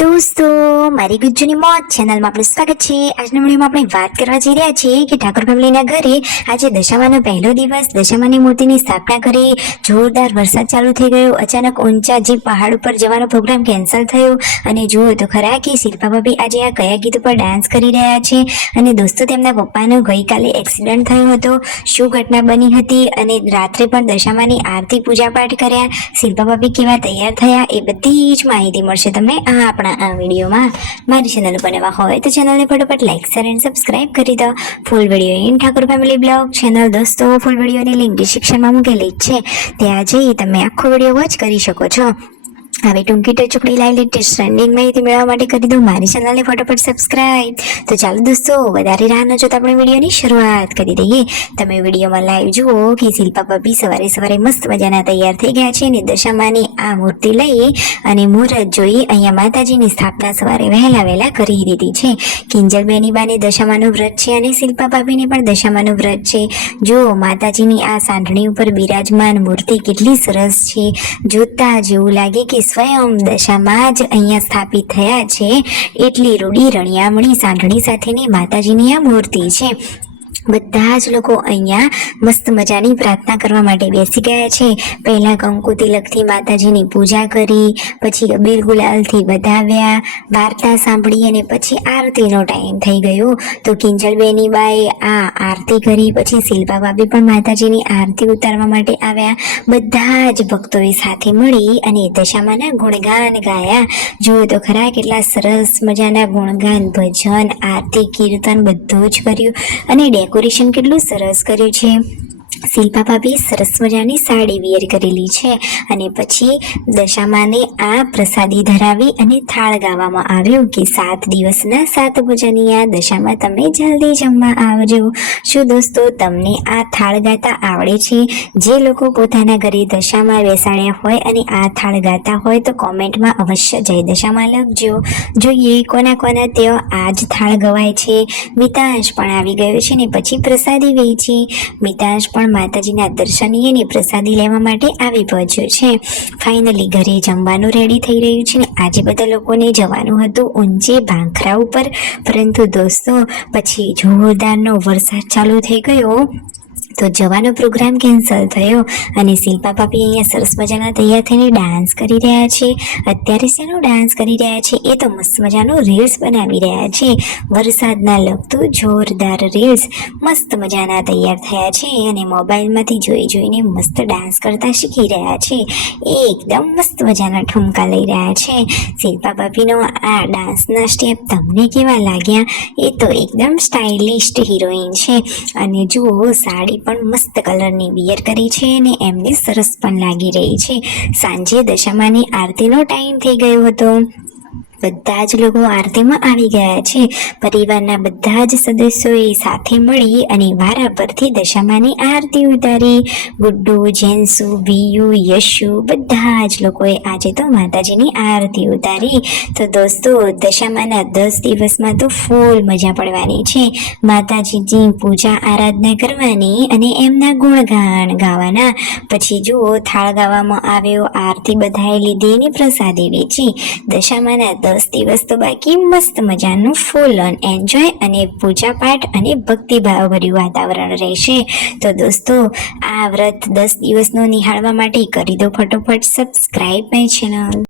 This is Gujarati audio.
દોસ્તો, મારી ગુજ્જુની મોજ ચેનલમાં આપનું સ્વાગત છે। આજના વિડીયોમાં આપણે વાત કરવા જઈ રહ્યા છીએ કે ઠાકોર ફેમિલીના ઘરે આજે દશામાનો પહેલો દિવસ, દશામાની મૂર્તિની સ્થાપના કરી। જોરદાર વરસાદ ચાલુ થઈ ગયો। અચાનક ઊંચા જે પહાડ ઉપર જવાનો પ્રોગ્રામ કેન્સલ થયો અને જુઓ તો ખરા કે શિલ્પા ભાભી આજે આ કયા ગીત ઉપર ડાન્સ કરી રહ્યા છે। અને દોસ્તો, તેમના પપ્પાનો ગઈકાલે એક્સિડન્ટ થયો હતો, શું ઘટના બની હતી અને રાત્રે પણ દશામાની આરતી પૂજા પાઠ કર્યા, શિલ્પા ભાભી કેવા તૈયાર થયા, એ બધી જ માહિતી મળશે તમને આપણા આ વિડીયોમાં। મારી ચેનલ પર નવા હોય તો ચેનલને ફટાફટ લાઈક, શેર અને સબસ્ક્રાઇબ કરી દો। Full video in Thakor family blog channel દોસ્તો, ફૂલ વિડીયોની લિંક ડિસ્ક્રિપ્શનમાં મૂકેલી છે, ત્યાં જઈ તમે આખો વિડીયો વોચ કરી શકો છો। હવે ટૂંકી ટચુકડી લાવી લેટેસ્ટ ટ્રેન્ડિંગ માહિતી મેળવવા માટે કરી દો મારી ચેનલને ફટાફટ સબસ્ક્રાઇબ। તો ચાલો દોસ્તો, વધારે રાહ ન જોતા આપણે વિડીયોની શરૂઆત કરી દઈએ। તમે વિડીયોમાં લાઈવ જુઓ કે શિલ્પા ભાભી સવારે સવારે મસ્ત મજાના તૈયાર થઈ ગયા છે અને દશામાની આ મૂર્તિ લઈ અને મુહૂર્ત જોઈ અહીંયા માતાજીની સ્થાપના સવારે વહેલા કરી દીધી છે। કિંજલબેની બાને દશામાનું વ્રત છે અને શિલ્પા ભાભીને પણ દશામાનું વ્રત છે। જુઓ, માતાજીની આ સાંઢણી ઉપર બિરાજમાન મૂર્તિ કેટલી સરસ છે, જોતા જેવું લાગે કે સ્વયં દશામાં જ અહીંયા સ્થાપિત થયા છે। એટલી રૂડી રણિયામણી સાંઢણી સાથેની માતાજીની આ મૂર્તિ છે। બધા જ લોકો અહીંયા મસ્ત મજાની પ્રાર્થના કરવા માટે બેસી ગયા છે। પહેલા કંકુ તિલકથી માતાજીની પૂજા કરી, પછી અબીલ ગુલાલથી વધાવ્યા, વાર્તા સાંભળી અને પછી આરતીનો ટાઈમ થઈ ગયો તો કિંજલબેની બાએ આ આરતી કરી, પછી શિલ્પા ભાભી પણ માતાજીની આરતી ઉતારવા માટે આવ્યા। બધા જ ભક્તોએ સાથે મળી અને દશામાના ગુણગાન ગાયા। જુઓ તો ખરા કેટલા સરસ મજાના ગુણગાન, ભજન, આરતી, કીર્તન બધું જ કર્યું અને ડેકોરેશન કેટલું સરસ કર્યું છે। શિલ્પા ભાભી સરસ મજાની સાડી વિયર કરેલી છે અને પછી દશામાને આ પ્રસાદી ધરાવી અને થાળ ગાવામાં આવ્યો કે 7 દિવસના 7 ભોજનની આ દશામાં તમે જલ્દી જમવા આવજો। શું દોસ્તો, તમને આ થાળ ગાતા આવડે છે? જે લોકો પોતાના ઘરે દશામાં બેસાડ્યા હોય અને આ થાળ ગાતા હોય તો કોમેન્ટમાં અવશ્ય જય દશામાં લખજો। જોઈએ કોના કોના તેઓ આ જ થાળ ગવાય છે। મિતાંશ પણ આવી ગયો છે ને પછી પ્રસાદી વહેંચી। મિતાંશ પણ માતાજીના દર્શનીય ને પ્રસાદી લેવા માટે આવી પહોંચ્યો છે। ફાઇનલી ઘરે જમવાનું રેડી થઈ રહ્યું છે ને આજે બધા લોકોને જવાનું હતું ઊંચે ભાંખરા ઉપર, પરંતુ દોસ્તો પછી જોરદારનો વરસાદ ચાલુ થઈ ગયો તો જવાનો પ્રોગ્રામ કેન્સલ થયો અને શિલ્પા ભાભી અહીંયા સરસ મજાના તૈયાર થઈને ડાન્સ કરી રહ્યા છે। અત્યારે શેનો ડાન્સ કરી રહ્યા છે? એ તો મસ્ત મજાનો રીલ્સ બનાવી રહ્યા છે। વરસાદના લગતું જોરદાર રીલ્સ મસ્ત મજાના તૈયાર થયા છે અને મોબાઈલમાંથી જોઈને મસ્ત ડાન્સ કરતા શીખી રહ્યા છે। એકદમ મસ્ત મજાના ઠુમકા લઈ રહ્યા છે। શિલ્પા ભાભીનો આ ડાન્સના સ્ટેપ તમને કેવા લાગ્યા? એ તો એકદમ સ્ટાઇલિસ્ટ હિરોઈન છે અને જુઓ સાડી પણ મસ્ત કલરની વિયર કરી છે અને એમને સરસ પણ લાગી રહી છે। સાંજે દશામાની આરતીનો ટાઈમ થઈ ગયો હતો, બધા જ લોકો આરતીમાં આવી ગયા છે। પરિવારના બધા જ સદસ્યોએ સાથે મળી અને વારા પરથી દશામાની આરતી ઉતારી। ગુડ્ડુ, જેન્સુ, ભીયુ, યશુ બધા જ લોકોએ આજે તો માતાજીની આરતી ઉતારી। તો દોસ્તો, દશામાના 10 દિવસમાં તો ફૂલ મજા પડવાની છે। માતાજીની પૂજા આરાધના કરવાની અને એમના ગુણગાન ગાવાના। પછી જુઓ થાળ ગાવામાં આવ્યો, આરતી બધાએ લીધી અને પ્રસાદી વેચી। દશામાના 10 દિવસ તો બાકી મસ્ત મજાનું ફૂલ ઓન એન્જોય અને પૂજા પાઠ અને ભક્તિભાવ ભર્યું વાતાવરણ રહેશે। તો દોસ્તો, આ વ્રત 10 દિવસનો નિહાળવા માટે કરી દો ફટોફટ સબસ્ક્રાઇબ માય ચેનલ।